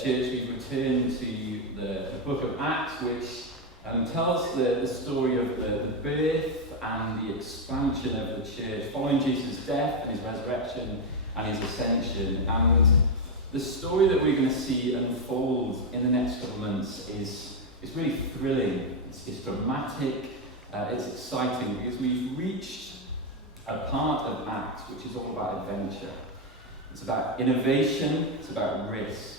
church, we've returned to the book of Acts, which tells the story of the birth and the expansion of the church, following Jesus' death and his resurrection and his ascension. And the story that we're going to see unfold in the next couple of months is really thrilling, it's dramatic, it's exciting, because we've reached a part of Acts which is all about adventure. It's about innovation, it's about risk.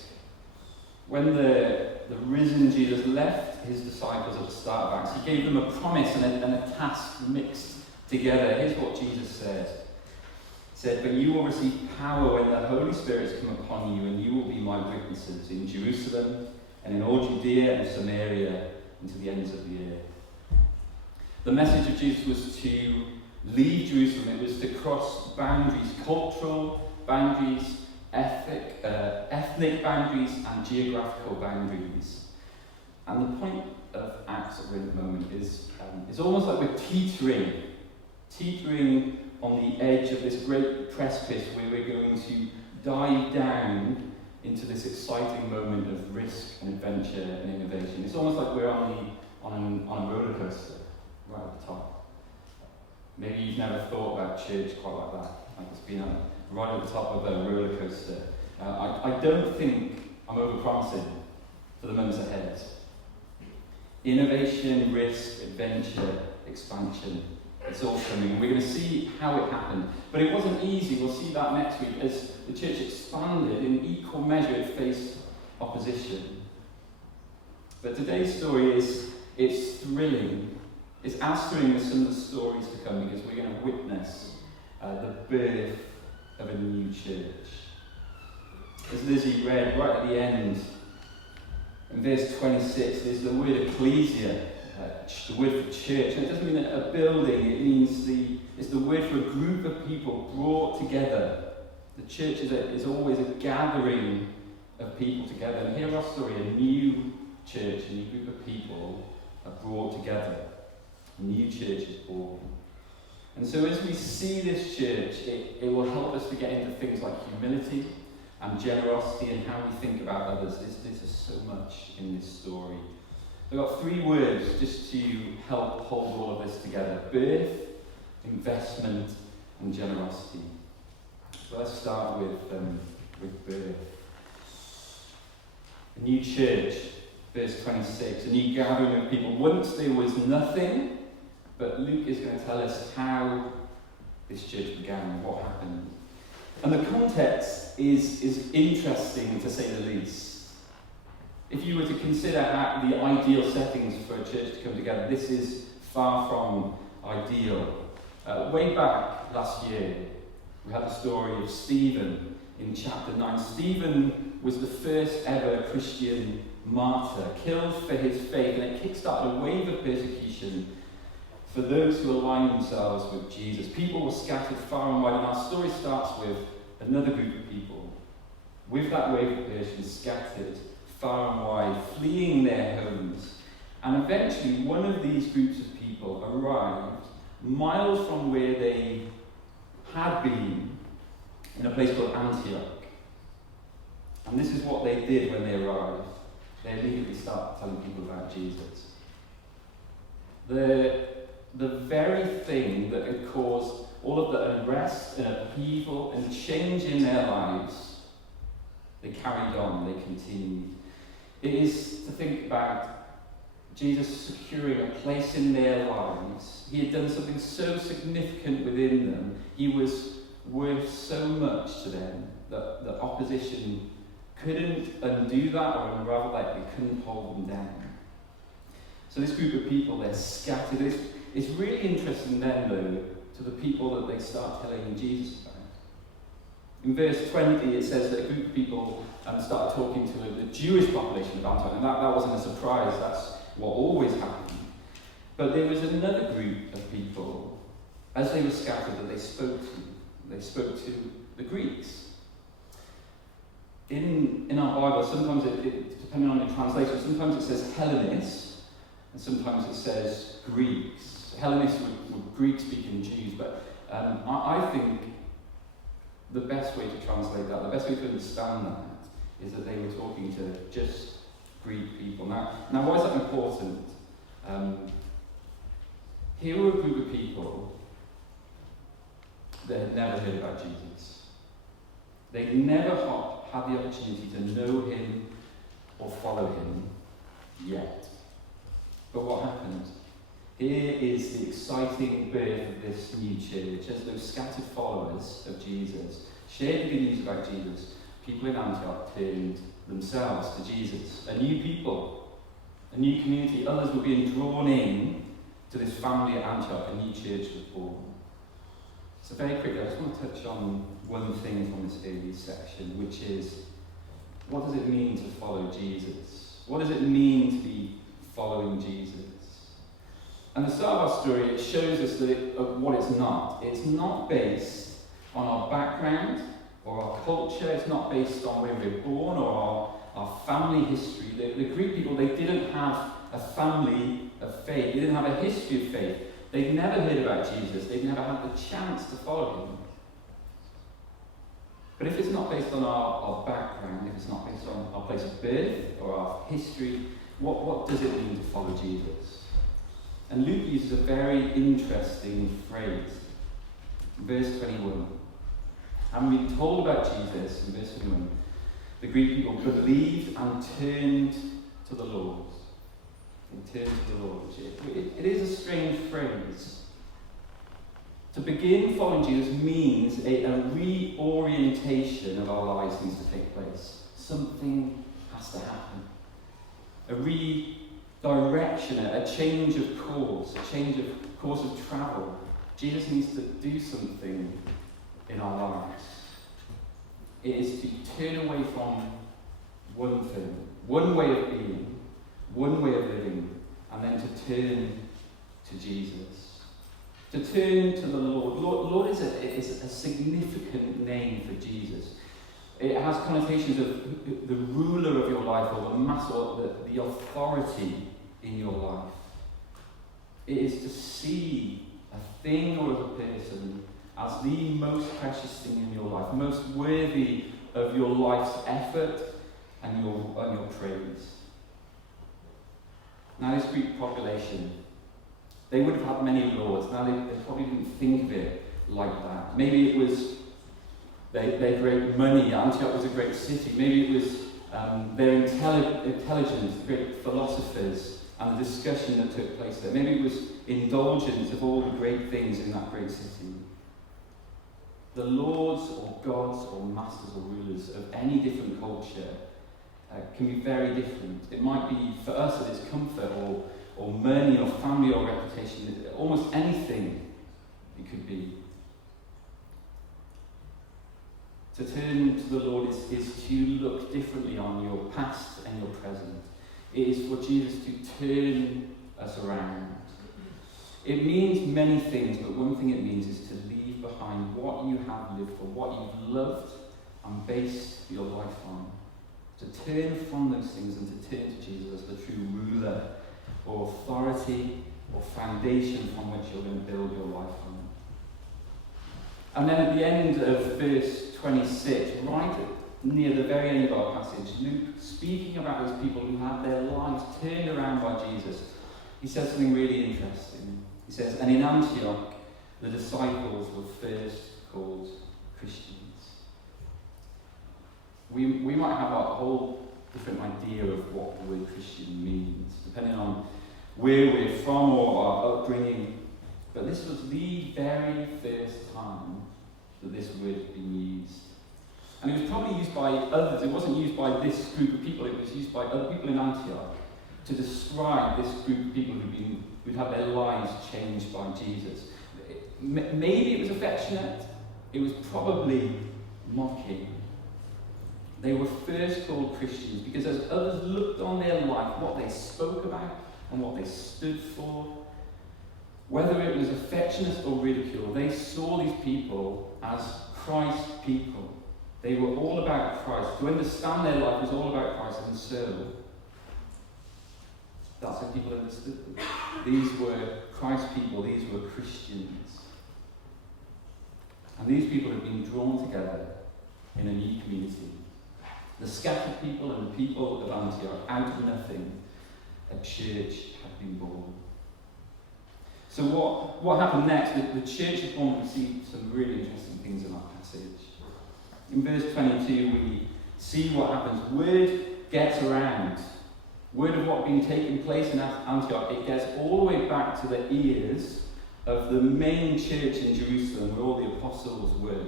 When the risen Jesus left his disciples at the start of Acts, he gave them a promise and a task mixed together. Here's what Jesus said. He said, "But you will receive power when the Holy Spirit's come upon you, and you will be my witnesses in Jerusalem and in all Judea and Samaria and to the ends of the earth." The message of Jesus was to leave Jerusalem. It was to cross boundaries, cultural boundaries, ethnic boundaries, and geographical boundaries. And the point of Acts that we're in at the moment is it's almost like we're teetering on the edge of this great precipice where we're going to dive down into this exciting moment of risk and adventure and innovation. It's almost like we're on a roller coaster right at the top. Maybe you've never thought about church quite like that, like it's been right at the top of a roller coaster. I don't think I'm over-promising for the months ahead. Innovation, risk, adventure, expansion, it's all coming. We're going to see how it happened. But it wasn't easy. We'll see that next week. As the church expanded, in equal measure it faced opposition. But today's story it's thrilling. It's as thrilling as some of the stories to come, because we're going to witness the birth of a new church. As Lizzie read right at the end, in verse 26, there's the word ecclesia, the word for church. And it doesn't mean a building, it means it's the word for a group of people brought together. The church is always a gathering of people together. And here in our story, a new church, a new group of people are brought together. A new church is born. And so as we see this church, it will help us to get into things like humility and generosity and how we think about others. There's so much in this story. I've got 3 words just to help hold all of this together: birth, investment, and generosity. So let's start with birth. A new church, verse 26, a new gathering of people. Once there was nothing, but Luke is going to tell us how this church began, what happened. And the context is interesting, to say the least. If you were to consider the ideal settings for a church to come together, this is far from ideal. Way back last year, we had the story of Stephen in chapter 9. Stephen was the first ever Christian martyr, killed for his faith, and it kickstarted a wave of persecution for those who aligned themselves with Jesus. People were scattered far and wide, and our story starts with another group of people, with that wave of persecution, scattered far and wide, fleeing their homes. And eventually, one of these groups of people arrived miles from where they had been, in a place called Antioch. And this is what they did when they arrived. They immediately started telling people about Jesus. The very thing that had caused all of the unrest and upheaval and change in their lives, they carried on, they continued. It is to think about Jesus securing a place in their lives. He had done something so significant within them. He was worth so much to them that the opposition couldn't undo that or unravel that. They couldn't hold them down. So this group of people, they're scattered. It's really interesting then, though, to the people that they start telling Jesus about. In verse 20, it says that a group of people started talking to the Jewish population of Antioch, and that wasn't a surprise. That's what always happened. But there was another group of people, as they were scattered, that they spoke to. They spoke to the Greeks. In our Bible, sometimes depending on the translation, sometimes it says Hellenists, and sometimes it says Greeks. Hellenists were Greek-speaking Jews, but I think the best way to translate that, the best way to understand that, is that they were talking to just Greek people. Now why is that important? Here were a group of people that had never heard about Jesus. They'd never had the opportunity to know him or follow him yet. But what happened? Here is the exciting birth of this new church. As those scattered followers of Jesus shared the good news about Jesus, people in Antioch turned themselves to Jesus. A new people, a new community. Others were being drawn in to this family at Antioch. A new church was born. So very quickly, I just want to touch on one thing from this early section, which is, what does it mean to follow Jesus? What does it mean to be following Jesus? And the start of our story, it shows us what it's not. It's not based on our background or our culture. It's not based on where we're born or our family history. The Greek people, they didn't have a family of faith. They didn't have a history of faith. They'd never heard about Jesus. They'd never had the chance to follow him. But if it's not based on our background, if it's not based on our place of birth or our history, what does it mean to follow Jesus? And Luke uses a very interesting phrase. Verse 21. And we're told about Jesus in verse 21. The Greek people believed and turned to the Lord. They turned to the Lord. It is a strange phrase. To begin following Jesus means a reorientation of our lives needs to take place. Something has to happen. A redirection, a change of course, a change of course of travel. Jesus needs to do something in our lives. It is to turn away from one thing, one way of being, one way of living, and then to turn to Jesus. To turn to the Lord. Lord is a significant name for Jesus. It has connotations of the ruler of your life, or the master, or the authority in your life. It is to see a thing or a person as the most precious thing in your life, most worthy of your life's effort and your praise. Now, this Greek population, they would have had many lords. Now, they probably didn't think of it like that. Maybe it was their great money. Antioch was a great city. Maybe it was their intelligence, the great philosophers, and the discussion that took place there. Maybe it was indulgence of all the great things in that great city. The lords or gods or masters or rulers of any different culture can be very different. It might be, for us, that it's comfort or money or family or reputation, almost anything it could be. To turn to the Lord is to look differently on your past and your present. It is for Jesus to turn us around. It means many things, but one thing it means is to leave behind what you have lived for, what you've loved and based your life on. To turn from those things and to turn to Jesus as the true ruler or authority or foundation from which you're going to build your life on. And then at the end of verse 26, right near the very end of our passage, Luke, speaking about those people who had their lives turned around by Jesus, he says something really interesting. He says, and in Antioch, the disciples were first called Christians. We might have a whole different idea of what the word Christian means, depending on where we're from or our upbringing. But this was the very first time that this word had been used. And it was probably used by others. It wasn't used by this group of people. It was used by other people in Antioch to describe this group of people who'd had their lives changed by Jesus. Maybe it was affectionate. It was probably mocking. They were first called Christians because as others looked on their life, what they spoke about and what they stood for, whether it was affectionate or ridicule, they saw these people as Christ people. They were all about Christ. To understand their life was all about Christ, and so that's how people understood them. These were Christ people, these were Christians. And these people had been drawn together in a new community. The scattered people and the people of Antioch, out of nothing, a church had been born. So what happened next? The church is born. We see some really interesting things in our passage. In verse 22, we see what happens. Word gets around. Word of what had been taking place in Antioch, it gets all the way back to the ears of the main church in Jerusalem, where all the apostles were.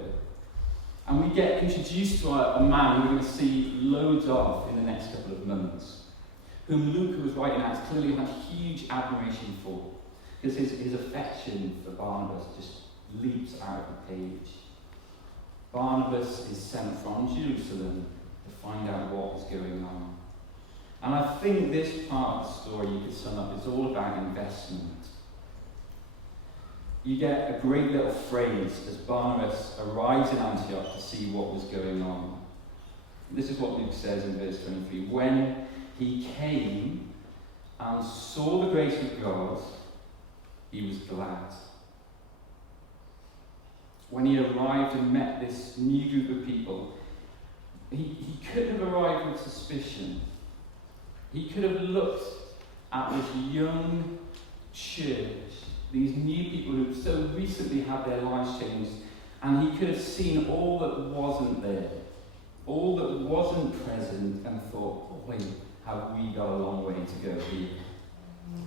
And we get introduced to a man we're going to see loads of in the next couple of months, whom Luke, who was writing out, clearly had huge admiration for, because his affection for Barnabas just leaps out of the page. Barnabas is sent from Jerusalem to find out what is going on. And I think this part of the story you could sum up, it's all about investment. You get a great little phrase as Barnabas arrives in Antioch to see what was going on. This is what Luke says in verse 23. When he came and saw the grace of God, he was glad. When he arrived and met this new group of people, he could have arrived with suspicion. He could have looked at this young church, these new people who so recently had their lives changed, and he could have seen all that wasn't there, all that wasn't present, and thought, boy, have we got a long way to go here.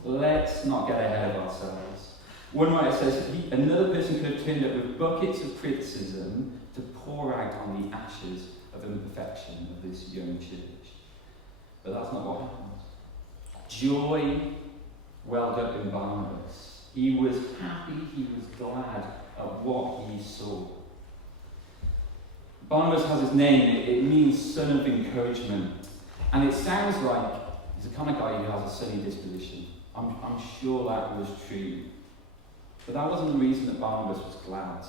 Let's not get ahead of ourselves. One writer says another person could have turned up with buckets of criticism to pour out on the ashes of imperfection of this young church. But that's not what happened. Joy welled up in Barnabas. He was happy, he was glad at what he saw. Barnabas has his name, it means son of encouragement. And it sounds like he's the kind of guy who has a sunny disposition. I'm sure that was true. But that wasn't the reason that Barnabas was glad.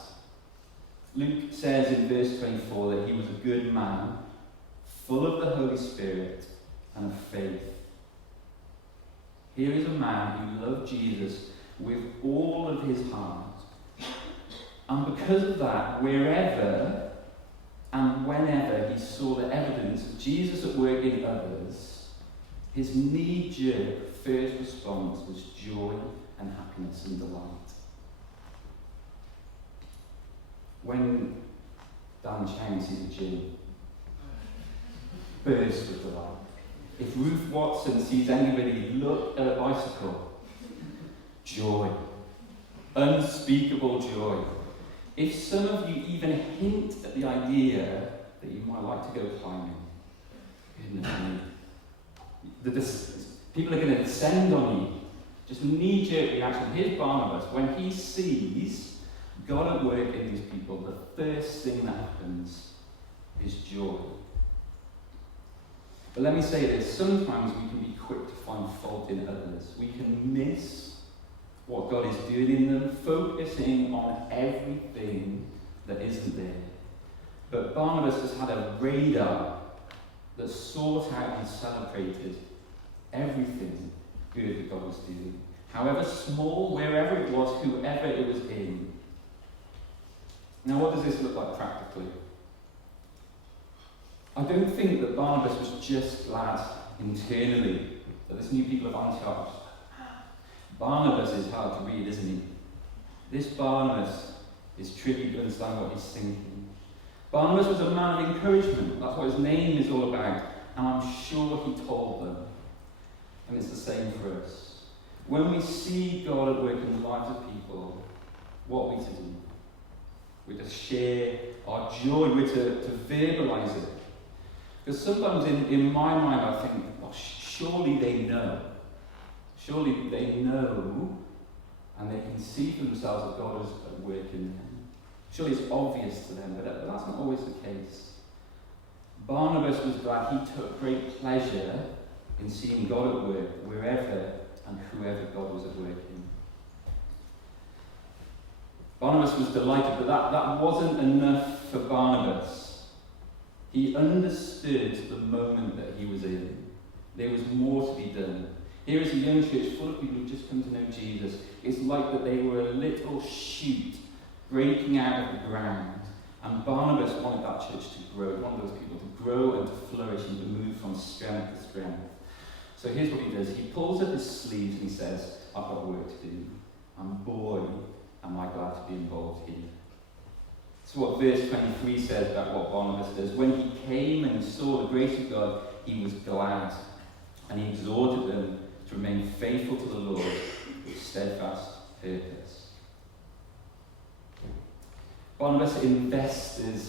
Luke says in verse 24 that he was a good man, full of the Holy Spirit and of faith. Here is a man who loved Jesus with all of his heart. And because of that, wherever and whenever he saw the evidence of Jesus at work in others, his knee-jerk first response was joy and happiness and delight. When Dan Chang sees a gym, bursts with delight. If Ruth Watson sees anybody look at a bicycle, joy. Unspeakable joy. If some of you even hint at the idea that you might like to go climbing, goodness me, people are going to descend on you. Just knee-jerk reaction. Here's Barnabas. When he sees God at work in these people, the first thing that happens is joy. But let me say this, sometimes we can be quick to find fault in others. We can miss what God is doing in them, focusing on everything that isn't there. But Barnabas has had a radar that sought out and celebrated everything good that God was doing. However small, wherever it was, whoever it was in. Now what does this look like practically? I don't think that Barnabas was just glad internally that this new people of Antioch. Barnabas is hard to read, isn't he? This Barnabas is tricky to understand what he's thinking. Barnabas was a man of encouragement. That's what his name is all about. And I'm sure he told them. And it's the same for us. When we see God at work in the lives of people, what are we to do? We're to share our joy. We're to verbalise it. Because sometimes in my mind I think, well, surely they know. Surely they know and they can see for themselves that God is at work in them. Surely it's obvious to them, but that's not always the case. Barnabas was glad. He took great pleasure in seeing God at work wherever and whoever God was at work in. Barnabas was delighted, but that wasn't enough for Barnabas. He understood the moment that he was in. There was more to be done. Here is a young church full of people who've just come to know Jesus. It's like that they were a little shoot breaking out of the ground. And Barnabas wanted that church to grow. He wanted those people to grow and to flourish and to move from strength to strength. So here's what he does. He pulls up his sleeves and he says, I've got work to do. And boy, am I glad to be involved here. So what verse 23 says about what Barnabas does. When he came and he saw the grace of God, he was glad. And he exhorted them to remain faithful to the Lord with steadfast purpose. Barnabas invested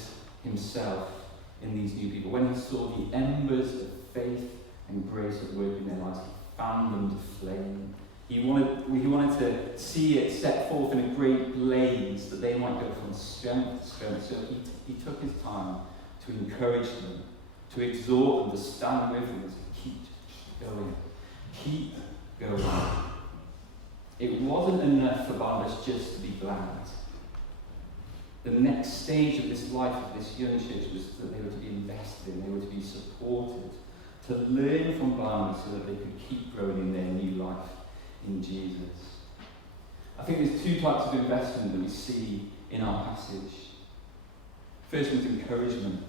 himself in these new people. When he saw the embers of faith and grace at work in their lives, he fanned them to flame. He wanted to see it set forth in a great blaze that they might go from strength to strength. So he took his time to encourage them, to exhort them, to stand with them, to keep going. Keep going. It wasn't enough for Barnabas just to be glad. The next stage of this life of this young church was that they were to be invested in, they were to be supported, to learn from Barnabas so that they could keep growing in their new life in Jesus. I think there's two types of investment that we see in our passage. First one's encouragement.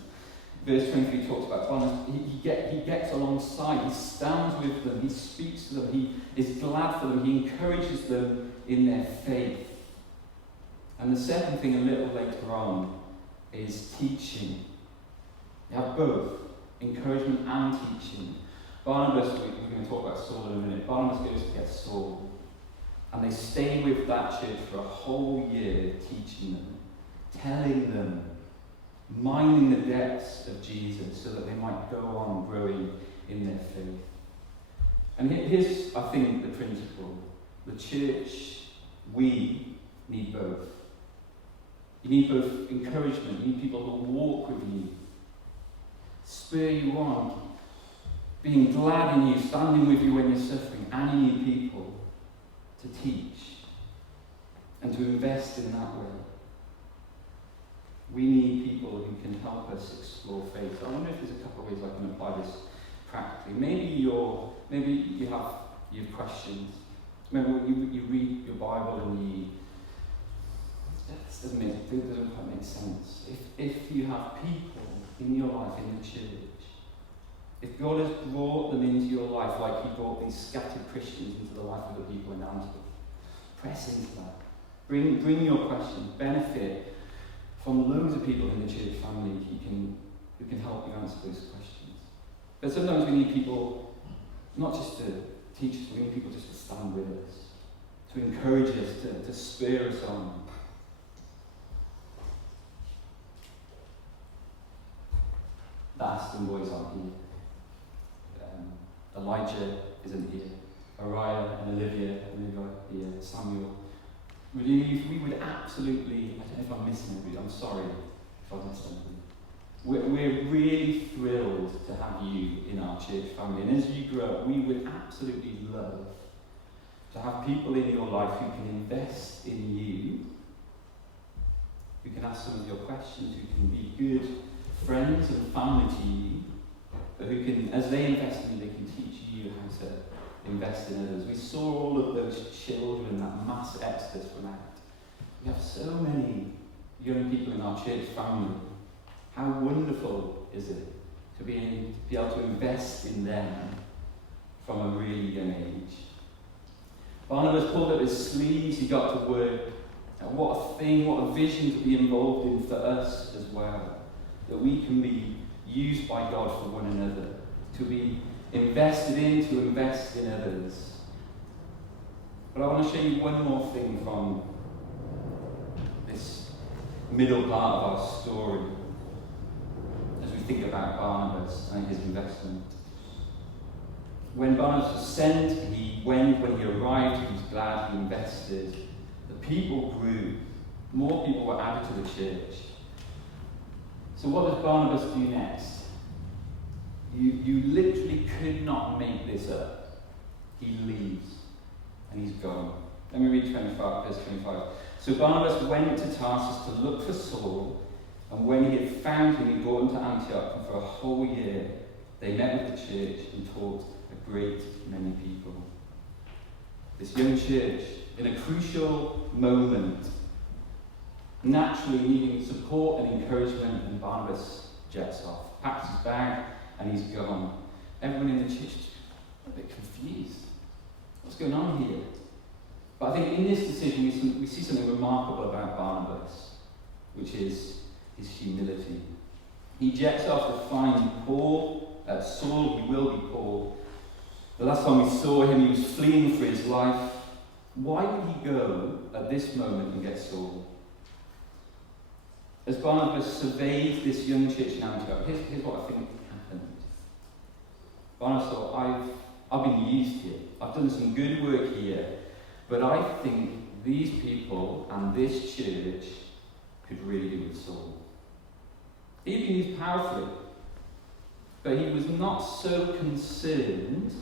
Verse 23 talks about Barnabas. He gets alongside, he stands with them, he speaks to them, he is glad for them, he encourages them in their faith. And the second thing a little later on is teaching. You have both, encouragement and teaching. Barnabas, we're going to talk about Saul in a minute. Barnabas goes to get Saul, and they stay with that church for a whole year, teaching them, telling them, mining the depths of Jesus so that they might go on growing in their faith. And here's, I think, the principle. The church, we need both. You need both encouragement. You need people who walk with you, spur you on, being glad in you, standing with you when you're suffering, and you need people to teach and to invest in that way. We need people who can help us explore faith. I wonder if there's a couple of ways I can apply this practically. Maybe you have questions. Maybe you read your Bible and this doesn't quite make sense. If you have people in your life, in the church, if God has brought them into your life like he brought these scattered Christians into the life of the people in Antioch, press into that. Bring your questions, benefit from loads of people in the church family who can help you answer those questions. But sometimes we need people, not just to teach us, we need people just to stand with us, to encourage us, to spur us on. The Aston boys aren't here. Elijah isn't here. Araya and Olivia are here. Samuel. We would absolutely, I don't know if I'm missing anybody, I'm sorry if I've missed something. We're really thrilled to have you in our church family. And as you grow up, we would absolutely love to have people in your life who can invest in you, who can ask some of your questions, who can be good friends and family to you, but who can, as they invest in you, they can teach you how to invest in others. We saw all of those children, that mass exodus from out. We have so many young people in our church family. How wonderful is it to be able to invest in them from a really young age? Barnabas pulled up his sleeves, he got to work. And what a vision to be involved in for us as well. That we can be used by God for one another, to be invested in, to invest in others. But I want to show you one more thing from this middle part of our story as we think about Barnabas and his investment. When Barnabas was sent, he went. When he arrived, he was glad, he invested. The people grew. More people were added to the church. So what does Barnabas do next? You literally could not make this up. He leaves and he's gone. Let me read verse 25. So Barnabas went to Tarsus to look for Saul, and when he had found him, he brought him to Antioch, and for a whole year they met with the church and taught a great many people. This young church, in a crucial moment, naturally needing support and encouragement, and Barnabas jets off, packs his bag, and he's gone. Everyone in the church is a bit confused. What's going on here? But I think in this decision we see something remarkable about Barnabas, which is his humility. He jets off to find Saul, he will be Paul. The last time we saw him, he was fleeing for his life. Why would he go at this moment and get Saul? As Barnabas surveyed this young church in Antioch, here's what I think happened. Barnabas thought, I've been used here. I've done some good work here. But I think these people and this church could really do with Saul. He'd been used powerfully. But he was not so concerned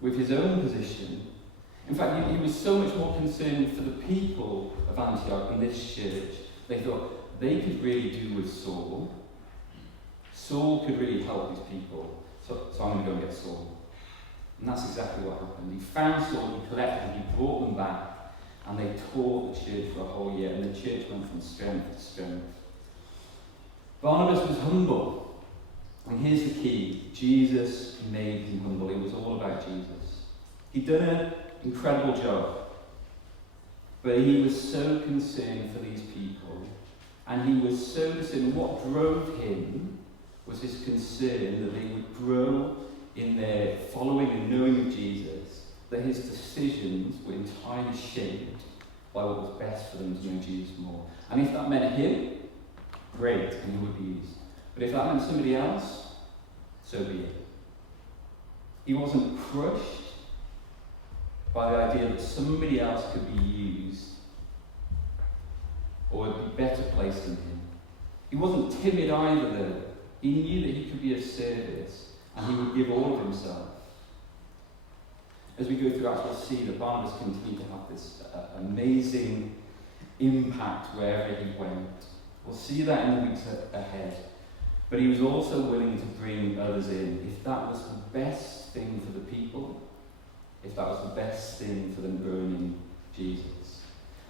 with his own position. In fact, he was so much more concerned for the people of Antioch and this church. They thought they could really do with Saul. Saul could really help these people. So I'm going to go and get Saul. And that's exactly what happened. He found Saul, he collected him, he brought them back, and they taught the church for a whole year, and the church went from strength to strength. Barnabas was humble. And here's the key. Jesus made him humble. It was all about Jesus. He'd done an incredible job. But he was so concerned for these people. And he was so concerned. What drove him was his concern that they would grow in their following and knowing of Jesus. That his decisions were entirely shaped by what was best for them to know Jesus more. And if that meant him, great, and he would be used. But if that meant somebody else, so be it. He wasn't crushed by the idea that somebody else could be used or would be better placed than him. He wasn't timid either, though. He knew that he could be of service and he would give all of himself. As we go through Acts, we'll see that Barnabas continued to have this amazing impact wherever he went. We'll see that in the weeks ahead. But he was also willing to bring others in if that was the best thing for the people, if that was the best thing for them growing in Jesus.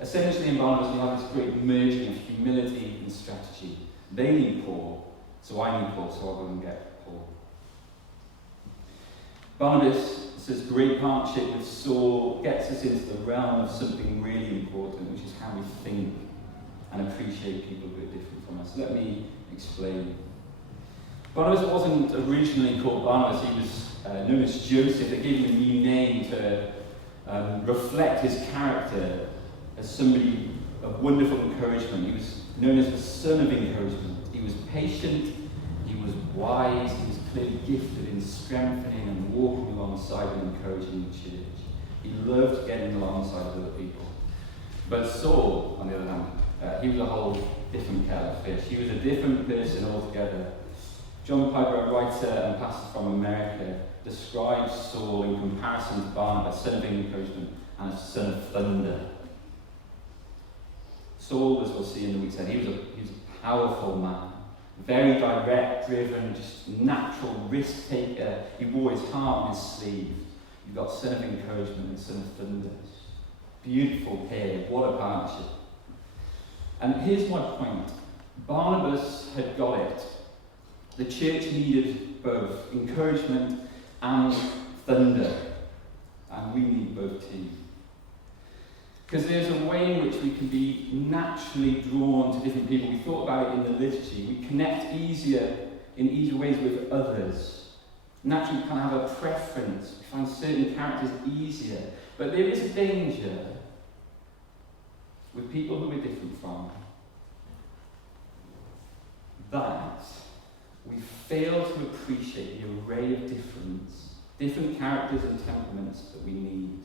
Essentially in Barnabas we have this great merging of humility and strategy. They need Paul, so I need Paul, so I'll go and get Paul. Barnabas' great partnership with Saul gets us into the realm of something really important, which is how we think and appreciate people who are different from us. Let me explain. Barnabas wasn't originally called Barnabas, he was known as Joseph. They gave him a new name to reflect his character as somebody of wonderful encouragement. He was known as the son of encouragement. He was patient, he was wise, he was clearly gifted in strengthening and walking alongside and encouraging the church. He loved getting alongside other people. But Saul, on the other hand, he was a whole different kettle of fish. He was a different person altogether. John Piper, a writer and pastor from America, describes Saul in comparison to Barnabas, son of encouragement, and a son of thunder. Saul, as we'll see in the weeks ahead, he was a powerful man, very direct, driven, just natural risk taker. He wore his heart on his sleeve. You've got son of encouragement and son of thunder. Beautiful pair. What a partnership. And here's my point. Barnabas had got it. The church needed both encouragement and thunder. And we need both too. Because there's a way in which we can be naturally drawn to different people. We thought about it in the liturgy. We connect in easier ways with others. Naturally, we kind of have a preference. We find certain characters easier. But there is a danger with people who we're different from, that we fail to appreciate the array of different characters and temperaments that we need.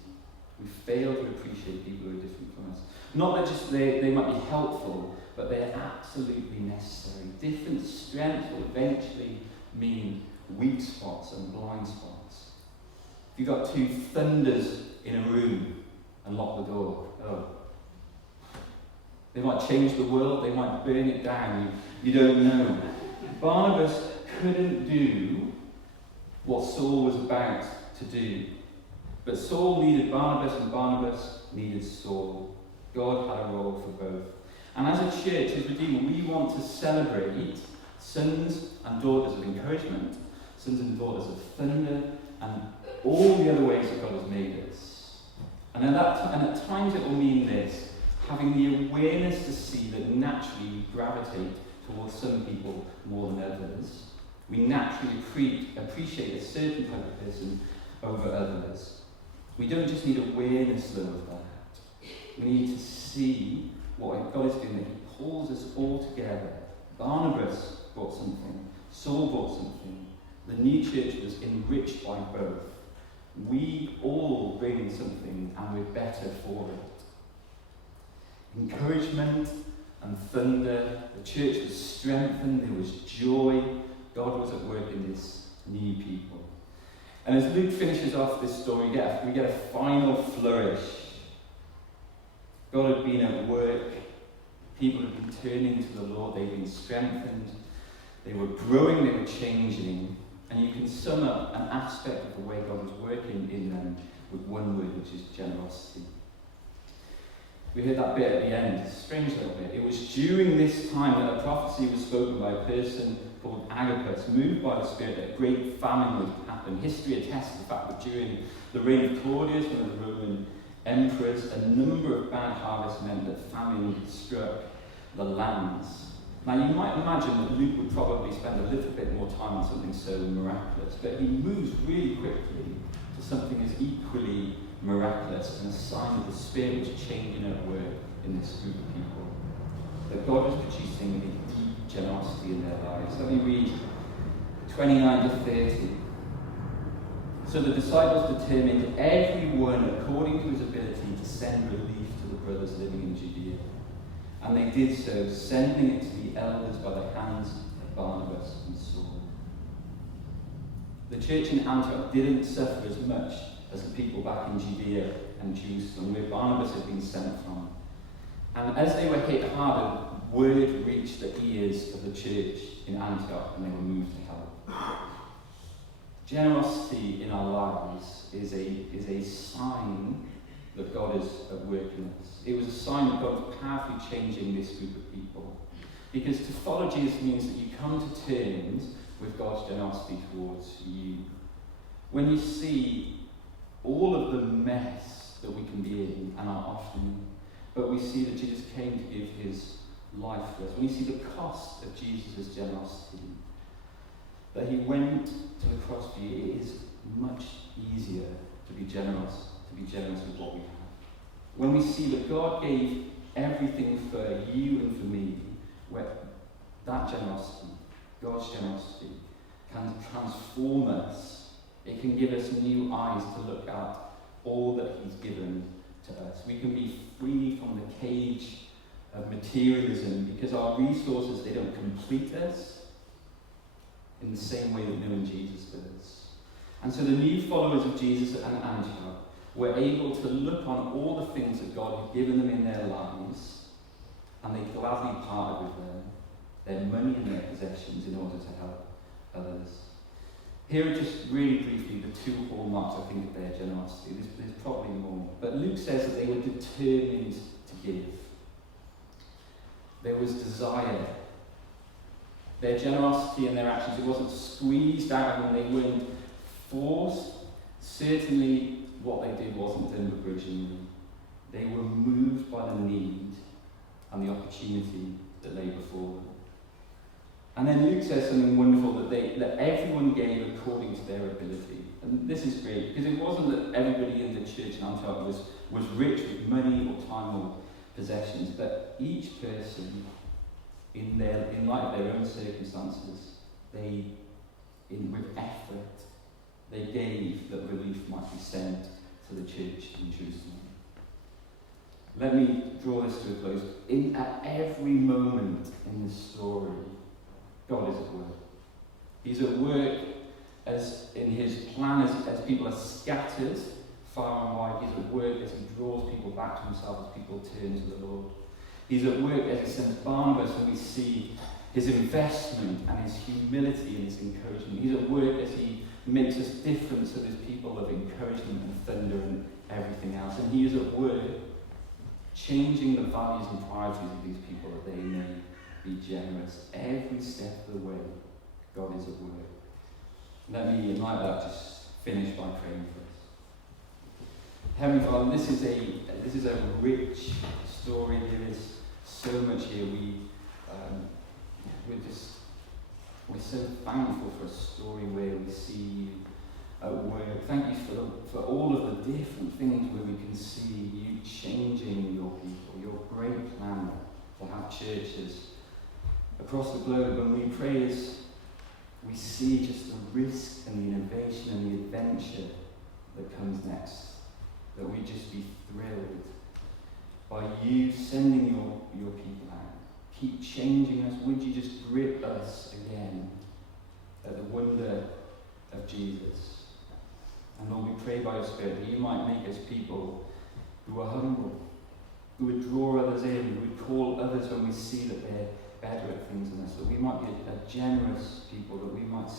We fail to appreciate people who are different from us. Not that just they might be helpful, but they're absolutely necessary. Different strengths will eventually mean weak spots and blind spots. If you've got two thunders in a room and lock the door, they might change the world, they might burn it down, you don't know. Barnabas couldn't do what Saul was about to do. But Saul needed Barnabas and Barnabas needed Saul. God had a role for both. And as a church, as Redeemer, we want to celebrate sons and daughters of encouragement, sons and daughters of thunder, and all the other ways that God has made us. And at times it will mean this, having the awareness to see that naturally we gravitate towards some people more than others. We naturally appreciate a certain type of person over others. We don't just need awareness though of that. We need to see what God is doing, that he pulls us all together. Barnabas brought something, Saul brought something. The new church was enriched by both. We all bring something and we're better for it. Encouragement and thunder, the church was strengthened, there was joy, God was at work in this new people. And as Luke finishes off this story, we get a final flourish. God had been at work, people had been turning to the Lord, they'd been strengthened, they were growing, they were changing, and you can sum up an aspect of the way God was working in them with one word, which is generosity. We heard that bit at the end, a strange little bit. It was during this time that a prophecy was spoken by a person called Agabus, moved by the Spirit that a great famine would happen. History attests to the fact that during the reign of Claudius, one of the Roman emperors, a number of bad harvests meant that famine struck the lands. Now you might imagine that Luke would probably spend a little bit more time on something so miraculous, but he moves really quickly to something as equally miraculous and a sign of the Spirit was changing at work in this group of people. That God was producing a deep generosity in their lives. Let me read 29 to 30. So the disciples determined everyone according to his ability to send relief to the brothers living in Judea. And they did so, sending it to the elders by the hands of Barnabas and Saul. The church in Antioch didn't suffer as much as the people back in Judea and Jerusalem, where Barnabas had been sent from. And as they were hit harder, word reached the ears of the church in Antioch, and they were moved to help. Generosity in our lives is a sign that God is at work in us. It was a sign that God was powerfully changing this group of people. Because to follow Jesus means that you come to terms with God's generosity towards you. When you see all of the mess that we can be in and are often in, but we see that Jesus came to give his life for us. When you see the cost of Jesus' generosity, that he went to the cross for you, it is much easier to be generous with what we have. When we see that God gave everything for you and for me, where that generosity, God's generosity, can transform us. It can give us new eyes to look at all that he's given to us. We can be free from the cage of materialism because our resources, they don't complete us in the same way that knowing Jesus does. And so the new followers of Jesus at Antioch were able to look on all the things that God had given them in their lives, and they gladly parted with their money and their possessions in order to help others. Here are just really briefly the two hallmarks, I think, of their generosity. There's probably more. But Luke says that they were determined to give. There was desire. Their generosity and their actions, it wasn't squeezed out of them, they weren't forced. Certainly what they did wasn't done begrudgingly. They were moved by the need and the opportunity that lay before them. And then Luke says something wonderful, that everyone gave according to their ability. And this is great, because it wasn't that everybody in the church in Antioch was rich with money or time or possessions, but each person, in light of their own circumstances, with effort, they gave that relief might be sent to the church in Jerusalem. Let me draw this to a close. At every moment in this story, God is at work. He's at work as in his plan as people are scattered far and wide. He's at work as he draws people back to himself, as people turn to the Lord. He's at work as he sends Barnabas, and we see his investment and his humility and his encouragement. He's at work as he makes us different to his people of encouragement and thunder and everything else. And he is at work changing the values and priorities of these people that they may be generous every step of the way. God is at work. Let me, in light of that, just finish by praying for us. Heavenly Father, this is a rich story. There is so much here. We're so thankful for a story where we see you at work. Thank you for all of the different things where we can see you changing your people, your great plan to have churches across the globe. And we pray as we see just the risk and the innovation and the adventure that comes next, that we just be thrilled by you sending your people out. Keep changing us. Would you just grip us again at the wonder of Jesus? And Lord, we pray by your Spirit that you might make us people who are humble, who would draw others in, who would call others when we see that they're better at things than us, that we might be a generous people, that we might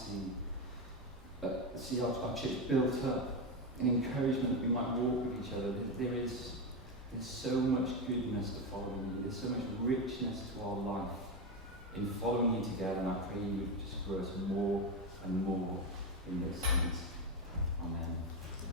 see our church built up, an encouragement that we might walk with each other. There's so much goodness to following you. There's so much richness to our life in following you together, and I pray you would just grow us more and more in those things. Amen.